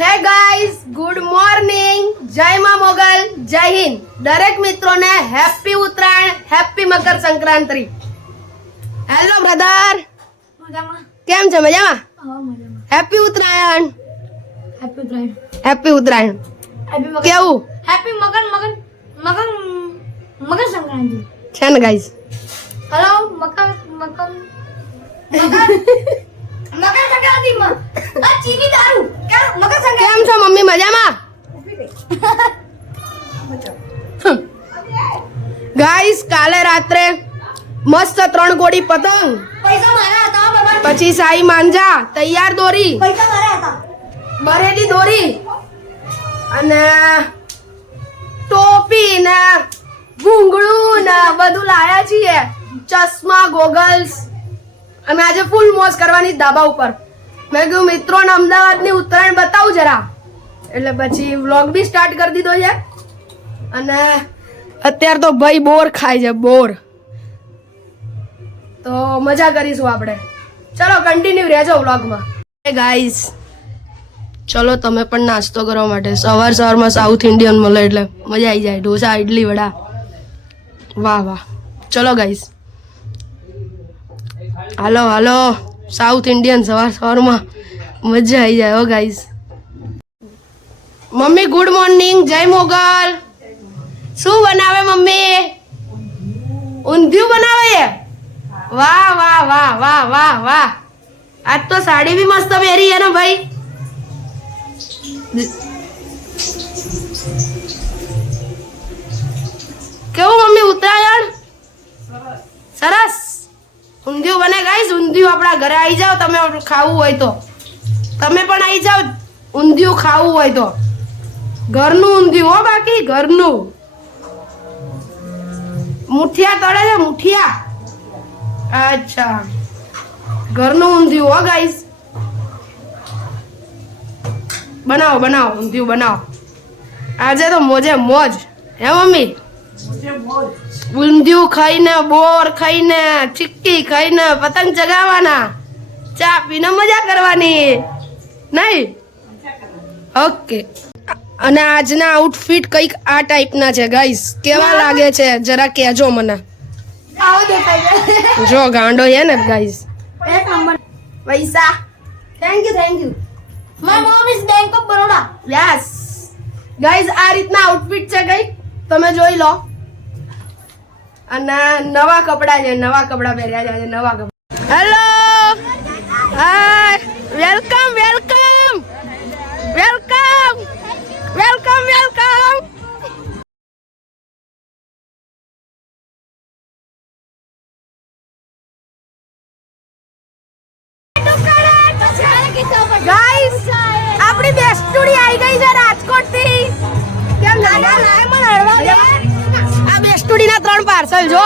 હે guys, good morning. જય માં મોગલ, જય હિન્દ. દરેક મિત્રોને happy Uttarayan, happy Makar Sankranti. Hello brother, મજામાં? કેમ છે? મજામાં? હા, મજામાં. Happy Uttarayan. Happy Uttarayan. Happy Uttarayan. Happy Makar. કેવું હેપી મકર સંક્રાંતિ. છે ને ગાઈસ? હેલો મકર સંક્રાંતિ માં આ ચીની દારૂ કે મકર સંક્રાંતિ. કેમ છો મમ્મી? મજામાં? ગાઈસ, કાલે રાત્રે મસ્ત 3 ગોળી પતંગ, પૈસા મારા હતા બાબા. પછી સાઈ માંજા, તૈયાર દોરી, પૈસા મારા હતા. બરેલી દોરી અને ટોપી ને ઘૂંઘળું ને બધું લાયા છીએ. ચશ્મા, ગોગલ્સ. અને આજે ફૂલ મોજ કરવાની ધાબા ઉપર. મેં કીધું મિત્રોને અમદાવાદની ઉત્તરાયણ બતાવું જરા, એટલે પછી વ્લોગ બી સ્ટાર્ટ કરી દીધો છે. અને અત્યારે તો ભાઈ બોર ખાય છે, બોર. તો મજા કરીશું આપણે. ચલો કન્ટિન્યુ રહેજો વ્લોગમાં. ગાઈસ, ચલો તમે પણ નાસ્તો કરવા માટે. સવારમાં સાઉથ ઇન્ડિયન મળે એટલે મજા આવી જાય. ઢોસા, ઇડલી, વડા. વાહ વાહ. ચલો ગાઈસ, હાલો હાલો. સાઉથ ઇન્ડિયન સવારમાં મજા આવી જાય. હો ગાઈસ. મમ્મી ગુડ મોર્નિંગ, જય મોગલ. શું બનાવે મમ્મી? ઊંધિયું બનાવે છે. વાહ વાહ વાહ વાહ વાહ વાહ. આજ તો સાડી બી મસ્ત પહેરી છે ને ભાઈ. કેવું મમ્મી ઉત્તરાયણ? સરસ. ઊંધિયું બને ગાઈસ. ઊંધિયું આપણા ઘરે આવી જાવ તમે ખાવું હોય તો. તમે પણ આવી જાવ ઊંધિયું ખાવું હોય તો. ઘરનું ઊંધિયું હો, બાકી ઘરનું. મુઠિયા તળે છે, મુઠિયા. અચ્છા, ઘરનું ઊંધિયું હો ગાઈસ. બનાવો બનાવો, ઊંધિયું બનાવો. આજે તો મોજે મોજ. હે મમ્મી? ઊંધિયું ખાઈને, બોર ખાઈને, ચીક્કી ખાઈને પતંગ ચગાવવાના, ચા પીને મજા કરવાની. નહીં? ઓકે. અને આજના આઉટફિટ કંઈક આ ટાઈપના છે ગાઈસ. કેવા લાગે છે જરા કહેજો મને. આવો દેખાય છે. જો ગાંડો છે ને ગાઈસ. એક નંબર. પૈસા. Thank you, thank you. My mom is bank of Baroda. Yes guys, આ રીતના આઉટફિટ છે કઈ, તમે જોઈ લો. અને નવા કપડા છે, નવા કપડા પહેર્યા છે આજે. નવા કપડા. Hello, hi, welcome welcome welcome welcome welcome. Guys, આપણી બેસ્ટુડી આવી ગઈ છે રાજકોટ થી. કેમ લાગે? આ બેસ્ટુડીના 3 પાર્સલ જો.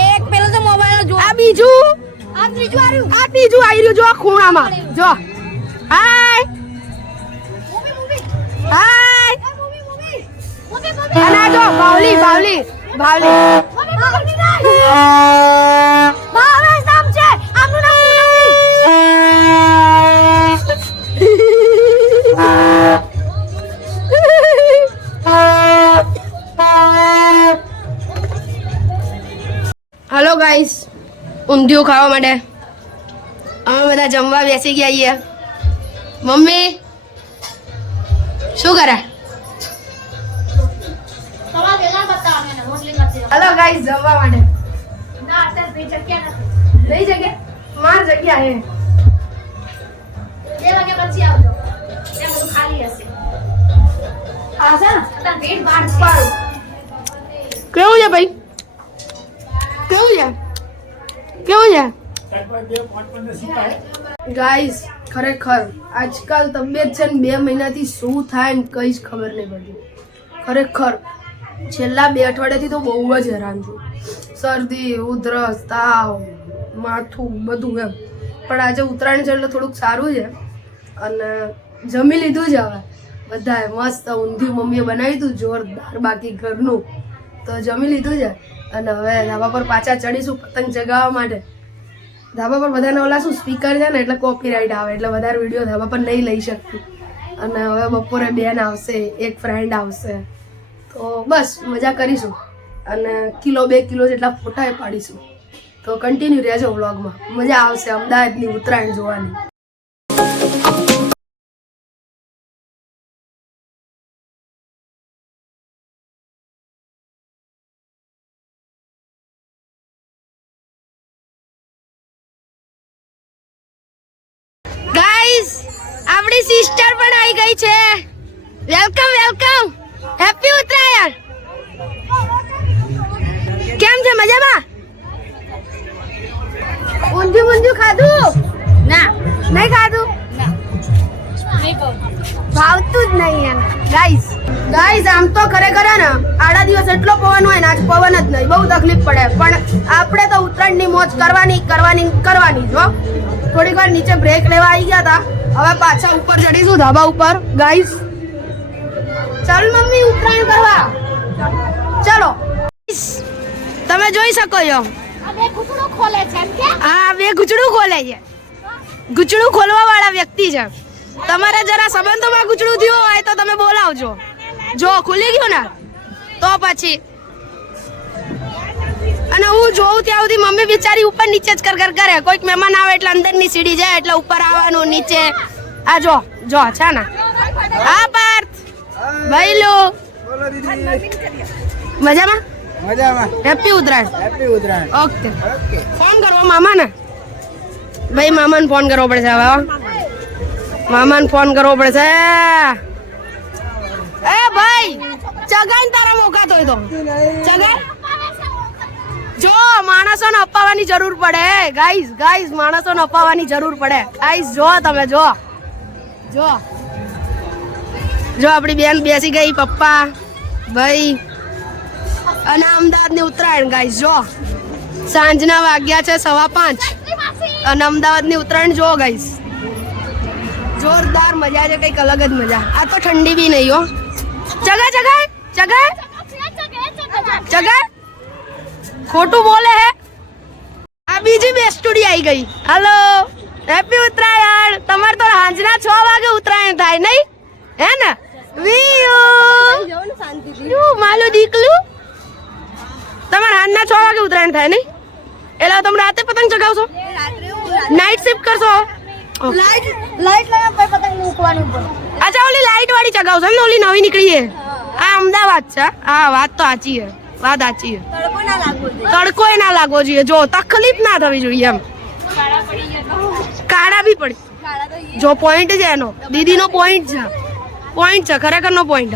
એક પેલો તો મોબાઈલ જો. આ બીજું, આ ત્રીજું આવ્યું. આ ત્રીજું આવી રહ્યું જો ખૂણામાં જો. હાય હાય. અને આ જો બાવલી બાવલી બાવલી. ભાવેશ નામ છે. આમનું નામ હલો ગાઈસ, ઊંધિયું ખાવા માટે અમે બધા જમવા બેસી ગયા છીએ. મમ્મી શું કરે? તમારા પેલા બતાવો ને રોટલી નથી. હલો ગાઈસ, જમવા માટે. ના અત્યારે બે જગ્યા નથી. લઈ જગ્યા? માર જગ્યા હે. 2 વાગ્યા પછી આવજો. ત્યાં બધું ખાલી હશે. આ છે ને અત્યારે ભીડ ભાડ છે. કેવું છે ભાઈ? કેવું છે? કેવું છે ગાઈસ? ખરેખર આજકાલ તબિયત છે ને 2 મહિનાથી શું થાય ને કઈ જ ખબર નહીં પડતી. ખરેખર છેલ્લા 2 અઠવાડિયાથી તો બહુ જ હેરાન છું. શરદી, ઉધરસ, તાવ, માથું બધું એમ. પણ આજે ઉત્તરાયણ છે એટલે થોડુંક સારું છે. અને જમી લીધું છે હવે બધાએ. મસ્ત ઊંધિયું મમ્મીએ બનાવ્યું હતું જોરદાર, બાકી ઘરનું. તો જમી લીધું છે અને હવે ધાબા પર પાછા ચડીશું પતંગ ચગાવવા માટે. ધાબા પર બધાને ઓલા શું સ્પીકર છે ને એટલે કોપીરાઇટ આવે, એટલે વધારે વિડીયો ધાબા પર નહીં લઈ શકતી. અને હવે બપોરે બેન આવશે, એક ફ્રેન્ડ આવશે, તો બસ મજા કરીશું અને 1-2 કિલો જેટલા ફોટા પાડીશું. તો કન્ટિન્યુ રહેજો વ્લોગમાં, મજા આવશે અમદાવાદની ઉત્તરાયણ જોવાની. ગાઈસ આપણી સિસ્ટર પણ આવી ગઈ છે. Welcome welcome, happy Uttarayan. કેમ છે, મજામાં? ઊંધિયું ખાધું? ના, નહીં ખાધું. ભાવતું જ નહીં એમ. ગાઈસ આમ તો ખરેખર ને આડા દિવસ એટલો પવન હોય ને, આજ પવન જ નહીં, બહુ તકલીફ પડે. પણ આપણે તો ઉત્તરાયણની મોજ કરવાની જો. થોડીક વાર નીચે બ્રેક લેવા આવી ગયા હતા, હવે પાછા ઉપર ચડીશું ધાબા ઉપર. ગાઈસ ચાલ મમ્મી ઉત્તરાયણ કરવા ચલો. તમે જોઈ શકો છો હા, બે ગુચડું ખોલે છે. ગુચડું ખોલવા વાળા વ્યક્તિ છે. તમારે જરા સંબંધોમાં ગુચડું થયું હોય તો તમે બોલાવજો. જો ખુલી ગયું ને તો પછી. અને હું જોઉં ત્યાં સુધી મમ્મી બિચારી ઉપર નીચે જ કરે. કોઈક મહેમાન આવે એટલે અંદરની સીડી જાય એટલે ઉપર આવવાનું નીચે. આ જો છે ને. હા પાર્થ ભાઈલો, મજામાં? હેપી ઉત્તરાયણ. ઓકે, ફોન કરો મામા ને. ભાઈ મામાને ફોન કરવો પડશે હવે. મામાને ફોન કરવો પડશે. એ ભાઈ ચગાઈને તારા મોકા તો ચગાય. જો માણસોને અપાવવાની જરૂર પડે. ગાઈસ માણસોને અપાવવાની જરૂર પડે. ગાઈસ જો તમે જો આપણી બેન બેસી ગઈ, પપ્પા ભાઈ. અને અમદાવાદની ઉત્તરાયણ ગાઈસ જો સાંજના વાગ્યા છે 5:15 અને અમદાવાદની ઉત્તરાયણ જો ગાઈસ જોરદાર મજા છે, કંઈક અલગ જ મજા. આ તો ઠંડી બી નહીં હો. ચગાય ખોટું બોલે હે. આ બીજી બેસ્ટુડી આવી ગઈ. હાલો હેપી ઉત્તરાયણ. તમારે તો સાંજના 6 વાગે ઉત્તરાયણ થાય નહીં હે ને? માલું દીકલું તમારે સાંજના 6 વાગે ઉત્તરાયણ થાય નહીં? એટલે તમે રાતે પતંગ ચગાવશો? નાઇટ શિફ્ટ કરશો? અચ્છા, ઓલી લાઈટ વાળી ચગાવશો ને? ઓલી નવી નીકળી છે આ અમદાવાદ છે. હા વાત તો સાચી છે, વાત સાચી છે. તડકો ના લાગવો જોઈએ. જો તકલીફ ના થવી જોઈએ એમ. કાળા બી પડી જો. પોઈન્ટ છે એનો, દીદીનો પોઈન્ટ છે ખરેખરનો પોઈન્ટ.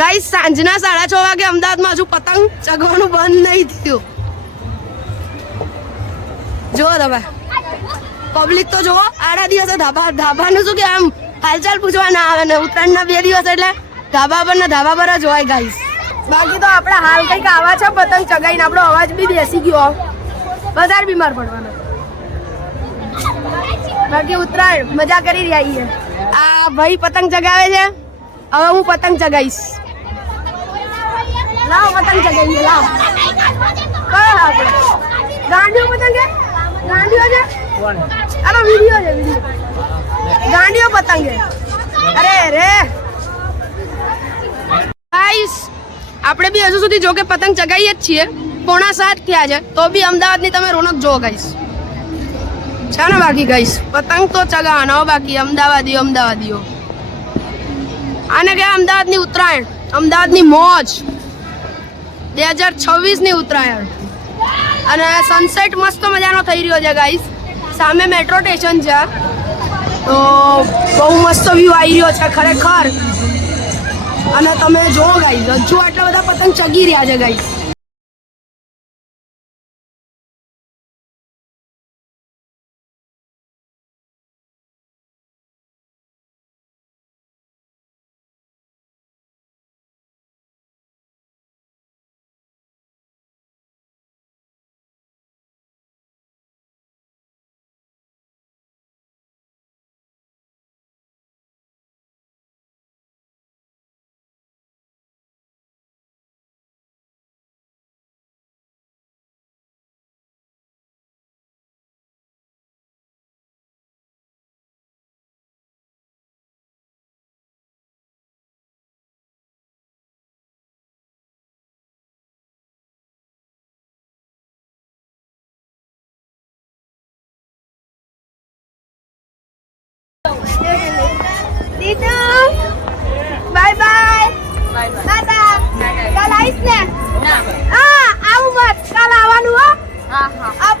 ગાઈસ સાંજના 6:30 વાગે અમદાવાદમાં હજુ પતંગ ચગવાનું બંધ નહીં થયું. જો તમે પબ્લિક તો જો આડા દિવસે ધાબાનું શું કે આમ હાલચાલ પૂછવા ના આવે ને. ઉત્તરાયણના 2 દિવસ એટલે ધાબા પર જ હોય ગાઈસ. બાકી તો આપણા હાલ કંઈક આવા છે પતંગ ચગાઈને આપણો અવાજ બી બેસી ગયો, વધારે બીમાર પડવાનો. બાકી ઉત્તરાયણ મજા કરી રહ્યા છીએ. આ ભાઈ પતંગ ચગાવે છે, હવે હું પતંગ ચગાવીશ. લાવ પતંગ ચગાવીએ, લાવ. કયો આપણે ગાંડીઓ પતંગ છે? ગાંડીઓ છે? આ તો વિડીયો છે, ગાંડીઓ પતંગ છે. અરે રે ગાઈસ આપણે બી હજુ સુધી જો કે પતંગ ચગાવીએ જ છીએ. 6:45 થયા છે તો બી અમદાવાદની તમે રોનક જો ગાઈસ છે ને. બાકી ગાઈસ પતંગ તો ચગાવવાનો બાકી અમદાવાદીઓ. આને કહેવાય અમદાવાદની ઉત્તરાયણ, અમદાવાદની મોજ. 2026ની ઉત્તરાયણ. અને સનસેટ મસ્ત મજાનો થઈ રહ્યો છે ગાઈસ. સામે મેટ્રો સ્ટેશન છે તો બહુ મસ્ત વ્યૂ આવી રહ્યો છે ખરેખર. અને તમે જો ગાઈસ હજુ આટલા બધા પતંગ ચગી રહ્યા છે ગાઈસ.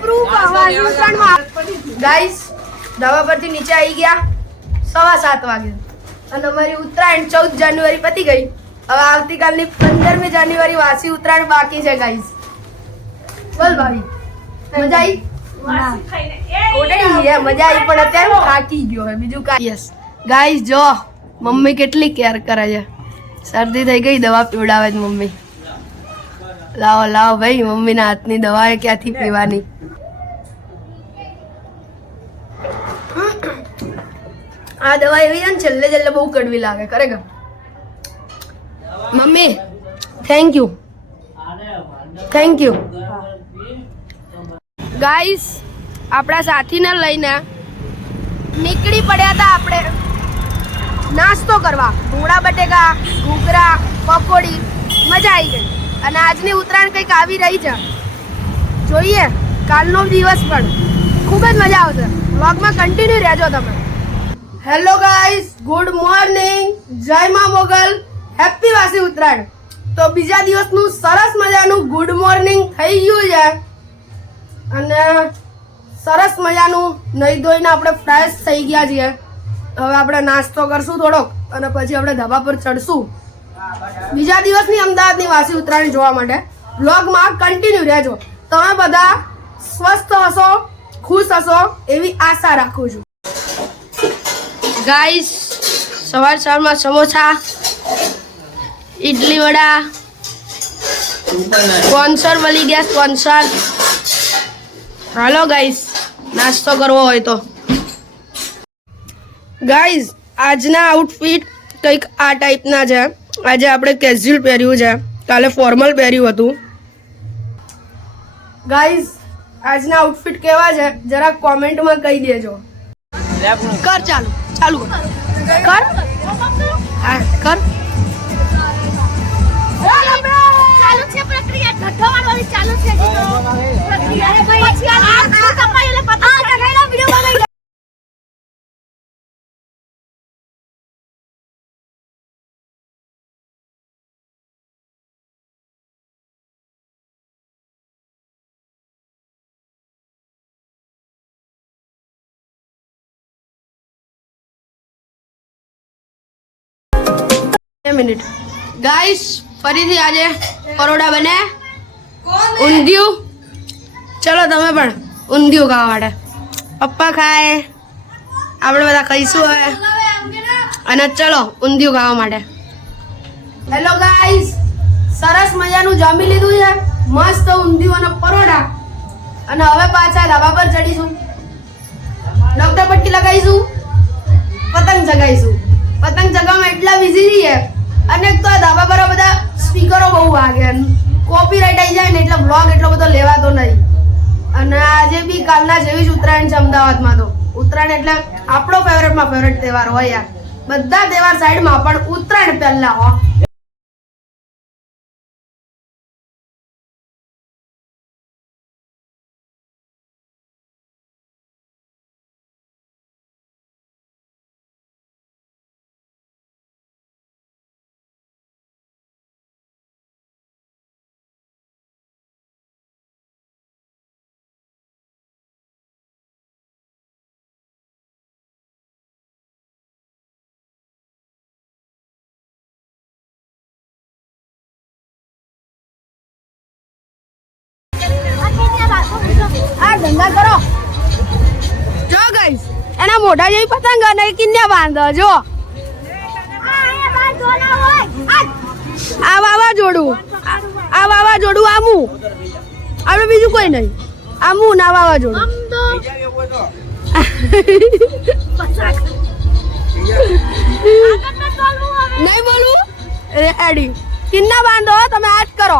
પ્રૂફ વાસી ઉત્તરાયણમાં ગાઈસ ધાબા પરથી નીચે આવી ગયા 7:15 વાગે અને અમારી ઉત્તરાયણ 14 જાન્યુઆરી પતી ગઈ. હવે આવતીકાલની 15મી જાન્યુઆરી વાસી ઉત્તરાયણ બાકી છે ગાઈસ. બોલ ભાઈ મજા આવી? મજા આવી પણ અત્યારે થાકી ગયો હે બીજું કાંઈ. યસ ગાઈસ જો મમ્મી કેટલી કેર કરે છે. શરદી થઈ ગઈ દવા પીવડાવે છે મમ્મી. લાવો લાવો ભાઈ મમ્મીના હાથની દવા એ ક્યાંથી પીવાની. આ દવા એવી છે ને છેલ્લે છેલ્લે બહુ કડવી લાગે ખરેખર. Mummy thank you thank you. Guys આપણા સાથીને લઈને નીકળી પડ્યા હતા આપણે નાસ્તો કરવા. ભૂંગળા બટેકા ઘૂઘરા પકોડી મજા આવી ગઈ. અને આજની ઉત્તરાયણ કંઈક આવી રહી છે જોઈએ. કાલનો દિવસ પણ ખૂબ જ મજા આવશે. વ્લોગમાં કન્ટિન્યુ રહેજો તમે. હેલો ગાઈસ ગુડ મોર્નિંગ જય મા મોગલ હેપી વાસી ઉત્તરાયણ. તો બીજા દિવસનું સરસ મજાનું ગુડ મોર્નિંગ થઈ ગયું છે અને સરસ મજાનું નહીં ધોઈને આપણે ફ્રેશ થઈ ગયા છીએ. હવે આપણે નાસ્તો કરશું થોડોક અને પછી આપણે ધાબા પર ચડશું બીજા દિવસની અમદાવાદની વાસી ઉત્તરાયણ જોવા માટે. વ્લોગમાં કન્ટિન્યુ રહેજો. તમે બધા સ્વસ્થ હશો ખુશ હશો એવી આશા રાખું છું. ગાઈસ સવારમાં સમોસા ઇડલી વડા સ્પોન્સર મળી ગયા સ્પોન્સર. હાલો ગાઈસ નાસ્તો કરવો હોય તો. ગાઈસ આજના આઉટફિટ કંઈક આ ટાઈપના છે. આજે આપણે કેઝ્યુઅલ પહેર્યું છે કાલે ફોર્મલ પહેર્યું હતું. ગાઈસ આજના આઉટફિટ કેવા છે જરા કોમેન્ટમાં કહી દેજો. કર ચાલુ ચાલુ કર હા કર. ચાલુ છે પ્રક્રિયા ઢઢવાળવાની ચાલુ છે પ્રક્રિયા પછી આ કપાઈ એટલે પતા કગાઈલા વિડિયો બનાવી. મિનિટ ગાઈસ ફરીથી આજે પરોડા બને ઊંધિયું. ચલો તમે પણ ઊંધિયું ખાવા માટે. પપ્પા ખાય આપણે બધા ખાઈશું હવે અને ચલો ઊંધિયું ખાવા માટે. હેલો ગાઈસ સરસ મજાનું જમી લીધું છે મસ્ત ઊંધિયું અને પરોડા અને હવે પાછા ધાબા પર ચડીશું. ડોક્ટર પટ્ટી લગાવીશું પતંગ ચગાવીશું. પતંગ ચગાવવામાં એટલા બિઝી રહીએ અને તો આ ધાબા પર બધા સ્પીકરો બહુ વાગે કોપીરાઇટ આવી જાય ને એટલે વ્લોગ એટલો બધો લેવાતો નહીં. અને આજે બી કાલના જેવી જ ઉત્તરાયણ છે અમદાવાદમાં. તો ઉત્તરાયણ એટલે આપણો ફેવરેટમાં ફેવરેટ તહેવાર હોય યાર. બધા તહેવાર સાઈડમાં પણ ઉત્તરાયણ પહેલા હો. આ ધંધા કરો જો ગાઈસ એના મોઢા જેવી પતંગ અને કિન્યા બાંધો જો. આ વાવાઝોડું આમું આપણે બીજું કોઈ નહીં. આમું ના વાવાઝોડું નહીં બોલવું રેડી. કિન્ના બાંધો તમે આજ કરો.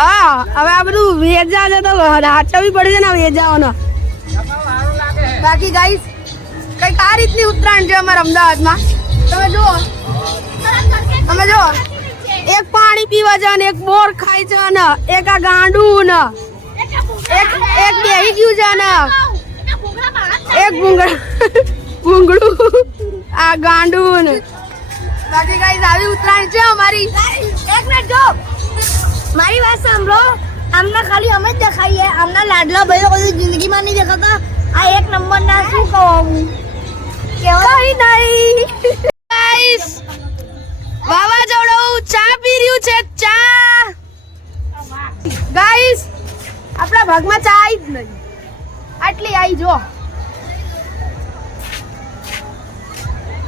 હા હવે આ બધું વેજા છે તો હાચવી પડશે ને વેજાઓનો. બાકી ગાઈસ કંઈક આ રીતની ઉત્તરાયણ છે અમારા અમદાવાદમાં. તમે જુઓ એક પાણી પીવા છે ને એક બોર ખાય છે ને એક આ ગાંડું ને એક બેહી ગયું છે ને એક ભૂંગળું આ ગાંડું ને. બાકી ગાઈસ આવી ઉત્તરાયણ છે અમારી. એક મિનિટ જો મારી વાત સાંભળો. આમના ખાલી અમે જ દેખાઈએ આમના લાડલા ભાઈઓ કદી જિંદગીમાં નહીં દેખાતા આ એક નંબર ના શું કહું કઈ નહીં ગાઈસ વાવાઝોડું ચા પી રહ્યું છે ચા ગાઈસ આપણા ભાગમાં ચા આવી જ નહીં આટલી આવી જો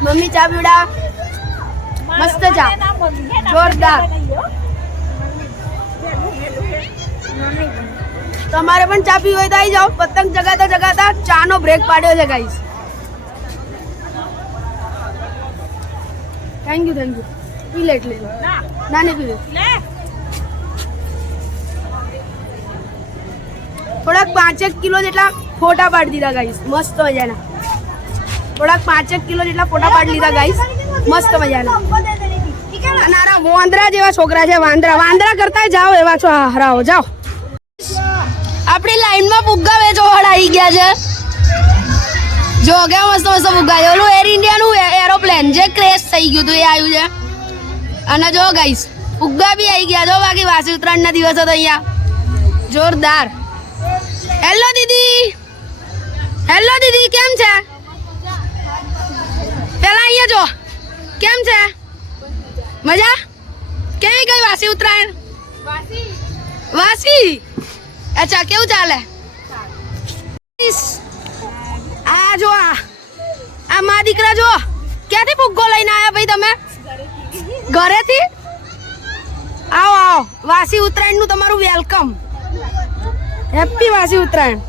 મમ્મી ચા પીવડા મસ્ત ચા જોરદાર તમારે પણ ચા પીવી હોય તો આવી જાઓ પતંગ જગાતા જગાતા ચા નો બ્રેક પાડ્યો છે ગાઈસ થેન્ક યુ પી લે એટલે ના નહીં પી લે થોડાક 5 કિલો જેટલા ફોટા પાડી દીધા ગાઈસ મસ્ત મજાના થોડાક 5 કિલો જેટલા ફોટા પાડી લીધા ગાઈસ મસ્ત મજાના નાના વાંદરા જેવા છોકરા છે વાંદરા કરતા જાઓ એવા છો હરાવો જાઓ આપણી લાઈનમાં ફુગ્ગા વેચવાવાળા આવી ગયા છે જો કેવા મસ્ત મસ્ત ફુગ્ગા છે ઓલું એર ઇન્ડિયાનું એરોપ્લેન જે ક્રેશ થઈ ગયું હતું એ આવ્યું છે અને જો ગાઈસ ફુગ્ગા બી આવી ગયા જો બાકી વાસી ઉત્તરાયણના દિવસો તો અહીંયા જોરદાર હેલો દીદી કેમ છે પેલા અહીંયા જો કેમ છે મજા કેવી ગઈ વાસી ઉત્તરાયણ વાસી અચ્છા કેવું ચાલે આ જો આ મા દીકરા જો ક્યાંથી ફુગ્ગો લઈને આયા ભાઈ તમે ઘરેથી આવો વાસી ઉત્તરાયણ નું તમારું વેલકમ હેપી વાસી ઉત્તરાયણ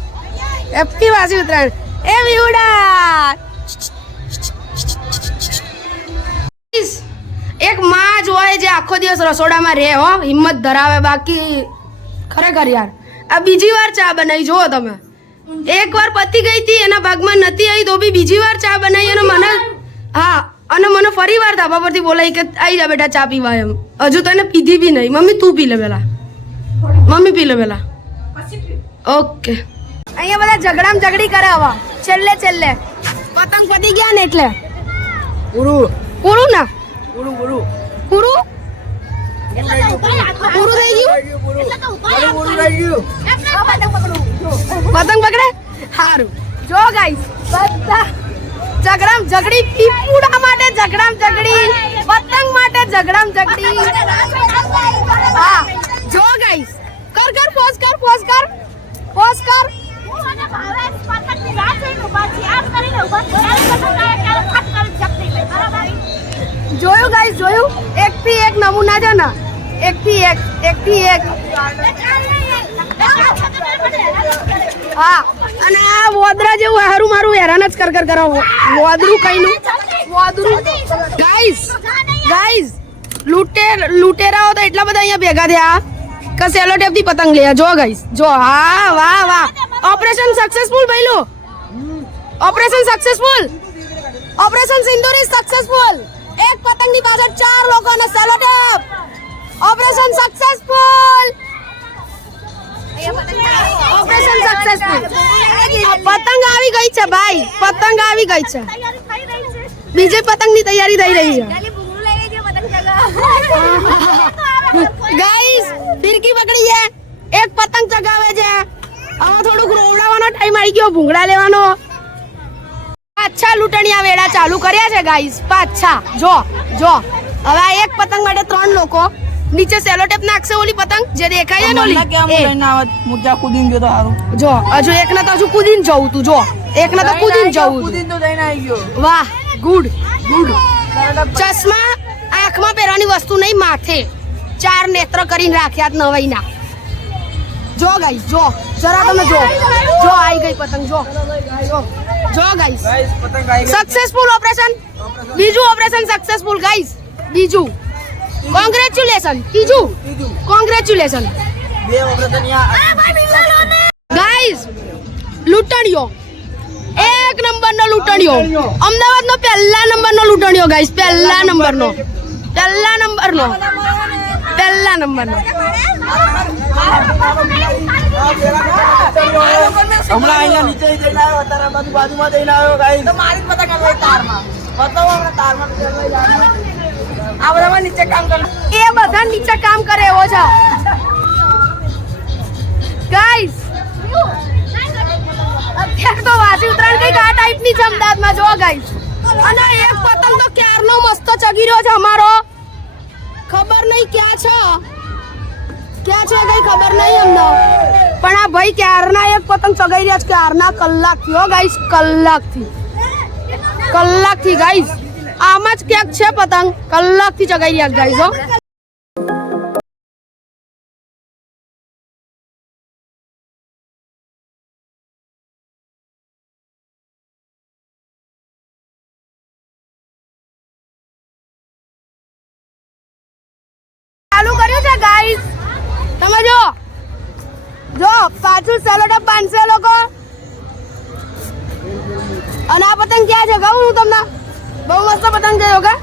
એ વિવડા એક માં જ હોય જે આખો દિવસ રસોડામાં રહે હો હિંમત ધરાવે બાકી ખરેખર યાર આ બીજી વાર ચા બનાવી જુઓ તમે એક વાર પતી ગઈ હતી એના ભાગમાં નથી આવી તો બી બીજી વાર ચા બનાવી અને મને ફરી વાર ધાબા પરથી બોલાવી કે આવી જા બેટા ચા પીવા એમ હજુ તો એને પીધી બી નહીં મમ્મી તું પી લે પેલા ઓકે અહીંયા બધા ઝઘડી કરે હવા છેલ્લે પતંગ પતી ગયા ને એટલે પૂરું ના પૂરું થઈ ગયું પતંગ પકડે સારું જો ગાઈસ બધા ઝઘડી પીપુડા માટે ઝઘડી પતંગ માટે ઝઘડી હા જો ગાઈસ કર પોઝ કર જોયું ગાઈસ એક થી એક નમૂના છે ને એક થી એક હા અને આ વોદરા જેવું હારું મારું હેરાન જ કર કરાવો વોદરું કઈનું ગાઈસ લૂંટેરાઓ તો એટલા બધા અહીંયા ભેગા થયા કે સેલો ટેપ થી પતંગ લે જો ગાઈસ જો હા વાહ operation successful ભાઈલો operation Sindoor is successful એક પતંગ ની પાછળ 4 લોકોને સેલો ટેપ ઓપરેશન સક્સેસફુલ પતંગ આવી ગઈ છે ભાઈ બીજે પતંગ ની તૈયારી થઈ રહી છે ગાઈસ ફિરકી પકડી છે એક પતંગ ચગાવે છે હવે થોડુંક રોવડાવવાનો ટાઈમ આવી ગયો ભૂંગળા લેવાનો પાછા લૂંટણીયા વેડા ચાલુ કર્યા છે ગાઈસ પાછા જો હવે આ એક પતંગ માટે 3 લોકો નીચે સેલો ટેપ નાખશે ઓલી પતંગ જે દેખાય છે ને ઓલી મુદ્દા કૂદીને ગયો તો હારું જો હજુ એકને તો હજુ કૂદીને જવું તું જો એકને તો કૂદીને જવું કૂદીને તો જઈને આવી ગયો વાહ ગુડ ચશ્મા આંખમાં પહેરવાની વસ્તુ નહીં માથે 4 નેત્ર કરીને રાખ્યા નવાઈના જો ગાઈસ જો જરા તમે જો આવી ગઈ પતંગ જો ગાઈસ સક્સેસફુલ ઓપરેશન બીજું ઓપરેશન સક્સેસફુલ ગાઈસ બીજું કોંગ્રેચ્યુલેશન ત્રીજું કોંગ્રેચ્યુલેશન ગાઈસ લૂંટણીઓ એક નંબરનો લૂંટણીઓ અમદાવાદનો પહેલા નંબરનો લૂંટણીઓ ગાઈસ પહેલા નંબરનો હમણાં અહીંયા નીચે જઈને આવ્યો અત્યારે બાજુમાં જઈને આવ્યો ગાઈસ તો મારી પતંગ આવે તારમાં બતાવો હમણાં તારમાં આ બધામાં નીચે કામ કરે એ બધા નીચે કામ કરે એવો છે ગાઈસ અત્યારે તો વાસી ઉત્તરાયણ કઈક આ ટાઈપની છે અમદાવાદમાં જો ગાઈસ અને એક પતંગ તો ક્યારનો મસ્ત ચગી રહ્યો છે અમારો ખબર નહીં ક્યાં છે કઈ ખબર નહીં અમને પણ આ ભાઈ ક્યારના એક પતંગ ચગાઈ રહ્યા છે ક્યારના કલાકથી હો ગાઈસ કલાકથી ગાઈસ આમ જ ક્યાંક છે પતંગ કલાકથી ચગાઈ રહ્યા ગાઈસ હો ચાલુ કર્યું છે ગાઈસ તમે જો પાછું સેલોટેપ બાંધશે લોકો અને આ પતંગ ક્યાં છે કહું હું તમને બહુ મસ્ત પતંગ છે ઓકે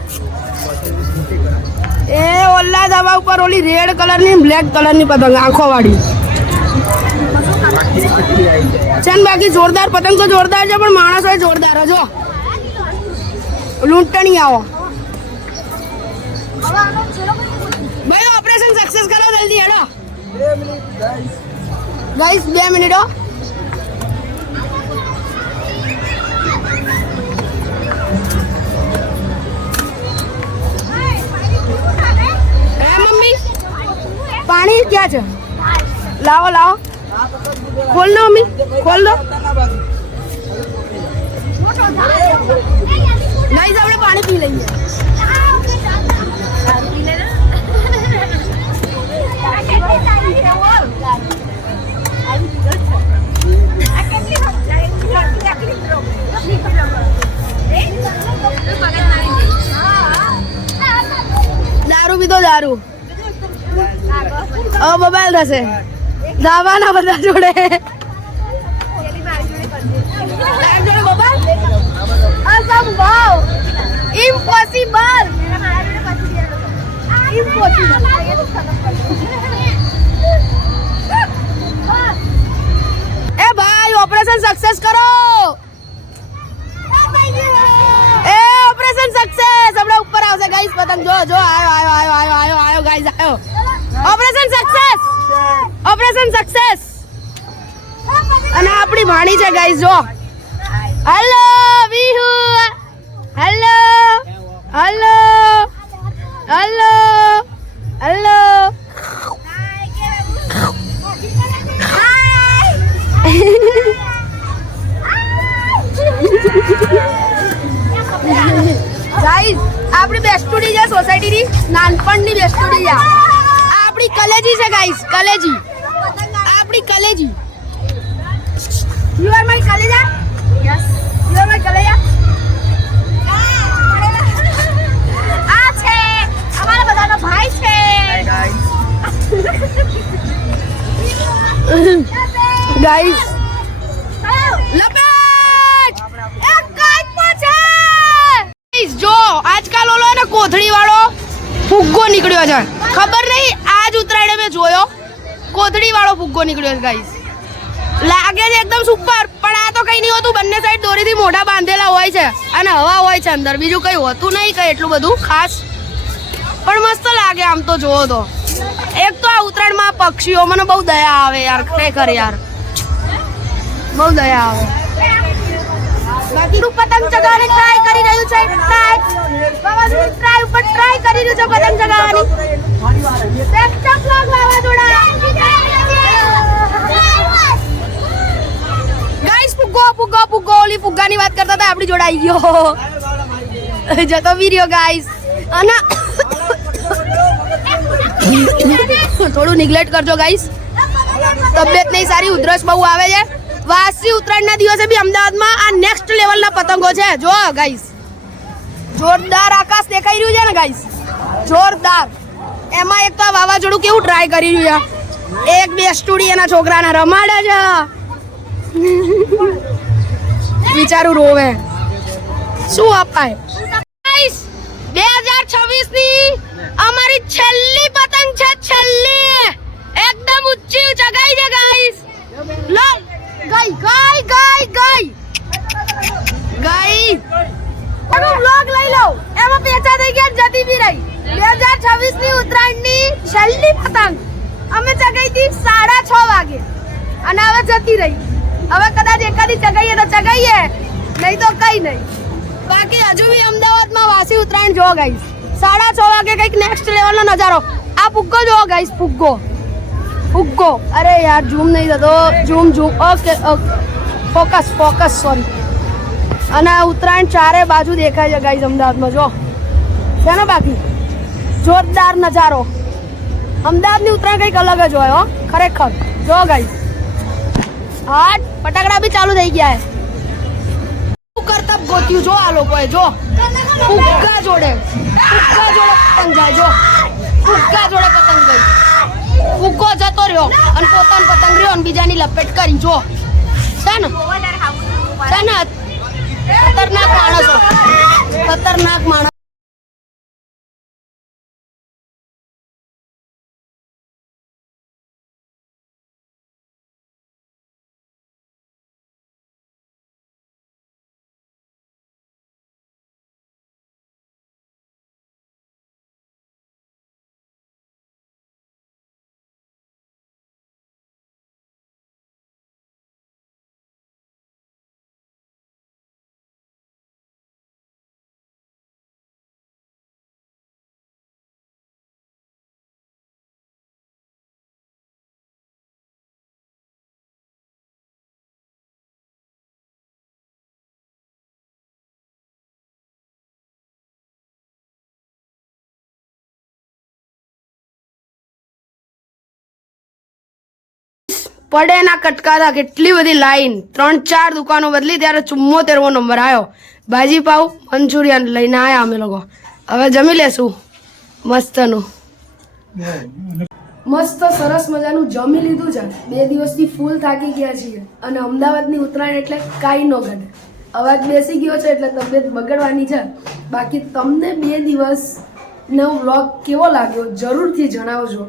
એ ઓલા દવા ઉપર ઓલી રેડ કલરની બ્લેક કલરની પતંગ આંખો વાળી છે ને બાકી જોરદાર પતંગ તો જોરદાર છે પણ માણસો જોરદાર જો લૂંટણી આવો ભાઈ ઓપરેશન સક્સેસ કરો જલ્દી હેડો ગાઈસ 2 મિનિટ હો મમ્મી પાણી ક્યાં છે લાવો ખોલ દો મમ્મી ખોલ દો ગાઈસ આપણે પાણી પી લઈએ દારૂ પીધો દારૂ મોબાઈલ થશે દાવાના બધા જોડે ઇમ્પોસિબલ એ ભાઈ ઓપરેશન સક્સેસ કરો એ ઓપરેશન સક્સેસ હમણાં ઉપર આવશે ગાઈસ પતંગ જો આયો ગાઈસ આયો ઓપરેશન સક્સેસ અને આપણી ભાણી છે ગાઈસ જો હેલો વિહુ હેલો ગાઈસ આપણી બેસ્ટુડી છે સોસાયટીની નાનપણની બેસ્ટુડી છે આપણી કલેજી છે ગાઈસ કલેજી આપણી કલેજી યુ આર માય કલેજા યસ યુ આર માય કલેજા આ છે અમારા બધાનો ભાઈ છે ગાઈસ લપેટ એક કાઈટ પર છે ગાઈસ જો આજકાલ ઓલો ને કોથળી વાળો ફુગ્ગો નીકળ્યો છે ખબર નહીં આજ ઉતરાયણે મેં જોયો કોથળી વાળો ફુગ્ગો નીકળ્યો છે ગાઈસ લાગે છે એકદમ સુપર પણ આ તો કઈ નહીં હોતું બંને સાઈડ દોરીથી મોઢા બાંધેલા હોય છે અને હવા હોય છે અંદર બીજું કઈ હોતું નહીં કઈ એટલું બધું ખાસ પણ મસ્ત લાગે આમ તો જોવો તો એક તો આ ઉત્તરાયણમાં પક્ષીઓ મને બહુ દયા આવે યાર ખરેખર યાર બહુ દયા આવે બાકી પતંગ ચગાવવાની ટ્રાય કરી રહ્યું છે ટ્રાય ઉપર ટ્રાય કરી રહ્યું છે પતંગ ચગાવવાની સેક્ટર બ્લોક વાવાઝોડા ગાઈસ ફુગ્ગો ઓલી ફુગ્ગાની વાત કરતા હતા આપણી જોડે આવી ગયો જતો બી રહ્યો ગાઈસ અને થોડું નિગ્લેક્ટ કરજો ગાઈસ તબિયત નહીં સારી ઉધરસ બહુ આવે છે વાસી ઉત્તરાયણના દિવસે બી અમદાવાદમાં આ નેક્સ્ટ લેવલના પતંગો છે જો ગાઈસ જોરદાર આકાશ દેખાઈ રહ્યું છે ને ગાઈસ જોરદાર એમાં એક તો આ વાવાઝોડું કેવું ટ્રાય કરી રહ્યું છે એક બે સ્ટુડી એના છોકરાને રમાડે છે વિચારું રોવે શું અપાય ગાઈસ 2026 ની અમારી છેલ્લી પતંગ છે છેલ્લી એકદમ ઊંચી ચગાઈ છે ગાઈસ લો ગઈ એનો વ્લોગ લઈ લો એમાં પેચા થઈ ગયા જતી બી રહી 2026 ની ઉત્તરાયણની છેલ્લી પતંગ અમે ચગાઈ હતી 6:30 વાગે અને હવે જતી રહી. હવે કદાચ એકાદી ચગાઈએ તો ચગાઈએ, નહીં તો કઈ નહીં. બાકી હજુ બી અમદાવાદમાં વાસી ઉત્તરાયણ જોવો ગાઈસ. 6:30 વાગે કંઈક નેક્સ્ટ લેવલનો નજારો. આ ફુગ્ગો જોવો ગાઈસ, ફુગ્ગો. અરે યાર ઝૂમ નહીં થતો. Zoom okay focus sorry. અને ઉત્તરાયણ ચારે બાજુ દેખાય છે ગાઈસ અમદાવાદમાં. જો છે ને બાકી જોરદાર નજારો. અમદાવાદની ઉત્તરાયણ કંઈક અલગ જ હોય હો ખરેખર. જો ગાઈસ હાટ ફટાકડા બી ચાલુ થઈ ગયા છે. કરતબ ગોત્યું જો આ લોકોએ. જો ફુગ્ગા જોડે પતંગ જાય. જો ફુગ્ગા જોડે પતંગ ગઈ. ફુગ્ગો જતો રહ્યો અને પોતાનો પતંગ રહ્યો અને બીજાની લપેટ કરી. જો છે ને ખતરનાક માણસ. પડે ના કટકાતા કેટલી બધી લાઈન. 3-4 દુકાનો બદલી ત્યારે 74મો નંબર આવ્યો. ભાજી પાવ મંચુરિયન લઈને આવ્યા અમે લોકો. હવે જમી લેશું મસ્તનું. મસ્ત સરસ મજાનું જમી લીધું છે. 2 દિવસથી ફૂલ થાકી ગયા છીએ અને અમદાવાદની ઉત્તરાયણ એટલે કાંઈ ન ઘટે. અવાજ બેસી ગયો છે એટલે તબિયત બગડવાની છે. બાકી તમને 2 દિવસનો વ્લોગ કેવો લાગ્યો જરૂરથી જણાવજો.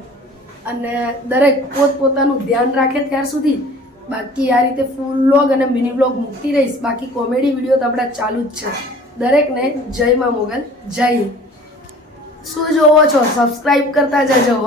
અને દરેક પોતપોતાનું ધ્યાન રાખે ત્યાર સુધી. બાકી આ રીતે ફૂલ વ્લોગ અને મિની વ્લોગ મૂકતી રહીશ. બાકી કોમેડી વિડીયો તો આપણા ચાલુ જ છે. દરેકને જય માં મોગલ. જય. શું જોવો છો? સબસ્ક્રાઈબ કરતા જજો.